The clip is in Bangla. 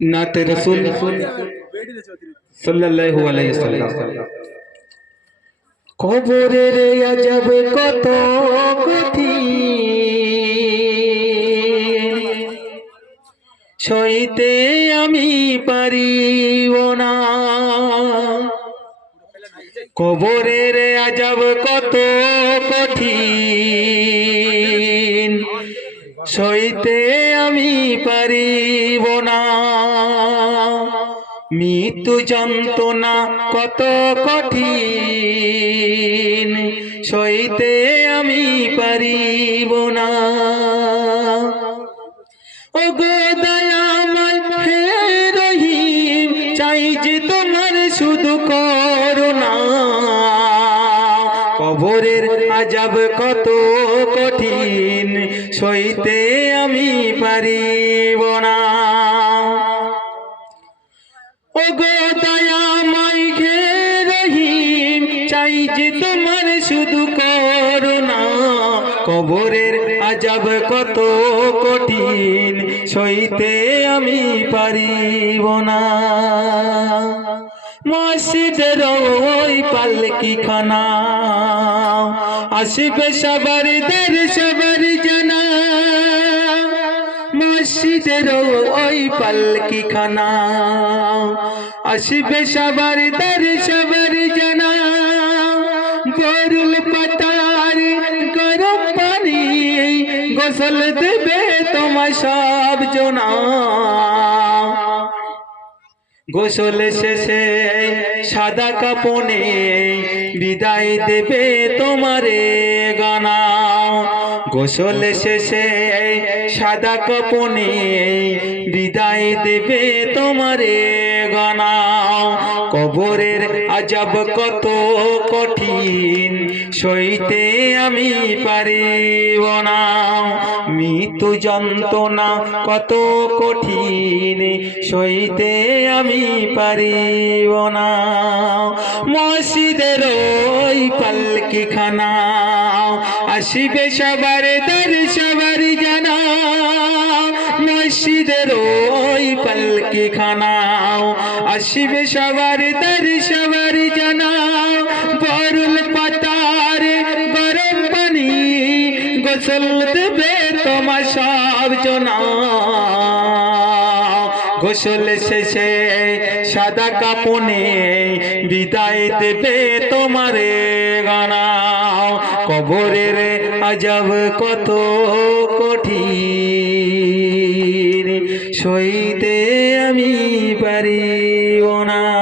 নাতে রসুল সাল্লাল্লাহু আলাইহি সাল্লাম কবরের আজব কত কঠিন সইতে আমি পারিব না। কবরের আজব কত কঠিন? সইতে আমি পারিব না। মৃত্যু যন্ত্রণা কত কঠিন, সইতে আমি পারিব না। ও গো হে রহিম, চাই যে তোমার শুধু করুণা কবরের আজাব কত কঠিন, সইতে আমি পারিব না। ও গো দয়াময় হে রহিম, চাই যে তোমার শুধু করুণা। কবরের আজাব কত কঠিন, সইতে আমি পারিব না। মসজিদের ওই পালকি খানা আসবে সবার দের, সবার জানা। মসজিদের ওই পালকি খানা আসবে সবার দের, সবার জানা। গরুল পাতার গরম পানি গোসল দেবে তোমার সব জনা। গোসল শেষে সাদা কাপনে বিদায় দেবে তোমারে গানা। গোসল শেষে সাদা কাপনে বিদায় দেবে তোমারে গানা। কবরের আজব কত কঠিন সইতে আমি পারিব না। মৃত্যু যন্ত্রণা কত কঠিন, সইতে আমি পারিব না। মসজিদের ওই পালকি খানা আসিবে সবার দর সবার জানা। মসজিদের ওই পালকি খানা আসিবে সবার দর সবার জানা। তোমার সব জনা গোসল শেষে সাদা কাপনে বিদায় দেবে তোমারে গানা কবরের আজব কত কঠিন, সইতে আমি পারিব না।